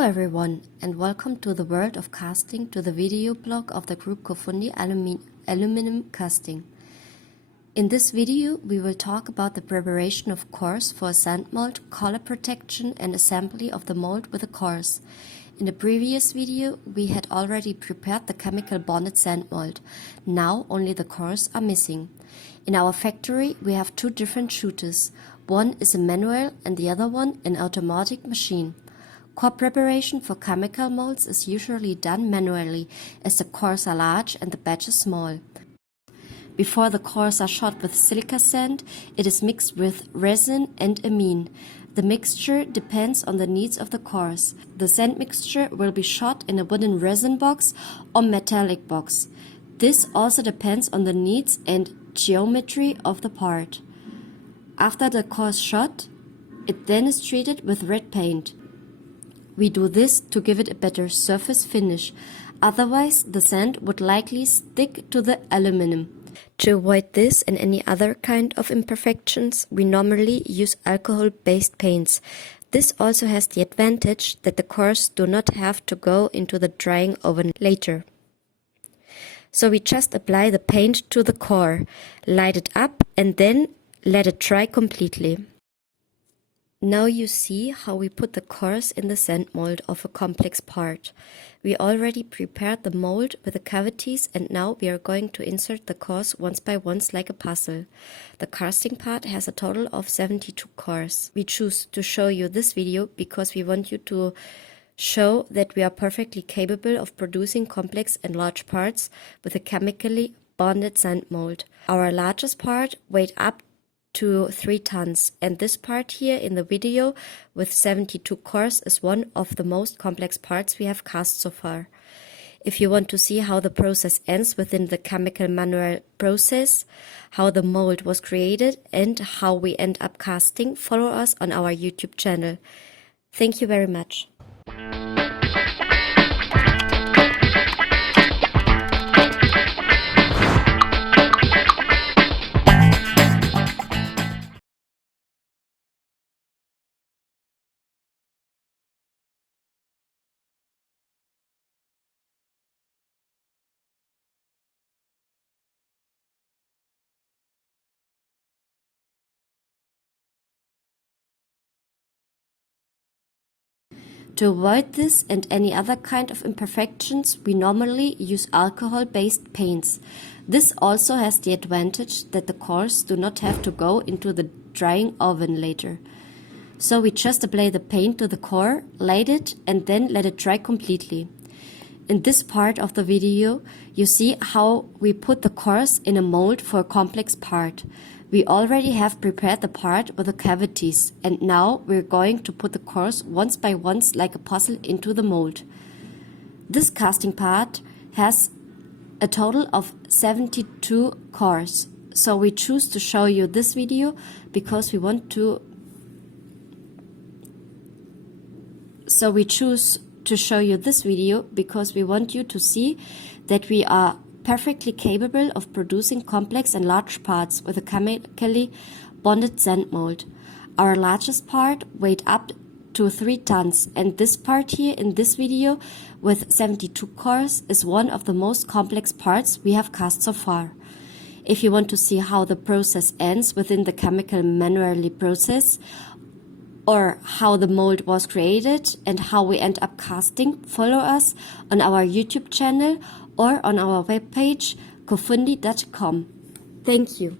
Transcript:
Hello everyone and welcome to the world of casting, to the video blog of the group Cofundi Aluminum Casting. In this video we will talk about the preparation of cores for a sand mold, color protection and assembly of the mold with a cores. In the previous video we had already prepared the chemical bonded sand mold. Now only the cores are missing. In our factory we have two different shooters. One is a manual and the other one an automatic machine. Core preparation for chemical molds is usually done manually, as the cores are large and the batch is small. Before the cores are shot with silica sand, it is mixed with resin and amine. The mixture depends on the needs of the cores. The sand mixture will be shot in a wooden resin box or metallic box. This also depends on the needs and geometry of the part. After the core is shot, it then is treated with red paint. We do this to give it a better surface finish, otherwise the sand would likely stick to the aluminum. To avoid this and any other kind of imperfections, we normally use alcohol-based paints. This also has the advantage that the cores do not have to go into the drying oven later. So we just apply the paint to the core, light it up and then let it dry completely. Now you see how we put the cores in the sand mold of a complex part. We already prepared the mold with the cavities and now we are going to insert the cores once by once like a puzzle. The casting part has a total of 72 cores. We choose to show you this video because we want you to show that we are perfectly capable of producing complex and large parts with a chemically bonded sand mold. Our largest part weighed up to 3 tons, and this part here in the video with 72 cores is one of the most complex parts we have cast so far. If you want to see how the process ends within the chemical manual process, how the mold was created and how we end up casting, follow us on our YouTube channel. Thank you very much. To avoid this and any other kind of imperfections, we normally use alcohol-based paints. This also has the advantage that the cores do not have to go into the drying oven later. So we just apply the paint to the core, light it and then let it dry completely. In this part of the video, you see how we put the cores in a mold for a complex part. We already have prepared the part with the cavities and now we're going to put the cores once by once like a puzzle into the mold. This casting part has a total of 72 cores. So we choose to show you this video because we want to you to see that we are perfectly capable of producing complex and large parts with a chemically bonded sand mold. Our largest part weighed up to 3 tons and this part here in this video with 72 cores is one of the most complex parts we have cast so far. If you want to see how the process ends within the chemical manually process, or how the mold was created and how we end up casting, follow us on our YouTube channel or on our webpage cofundi.com. Thank you.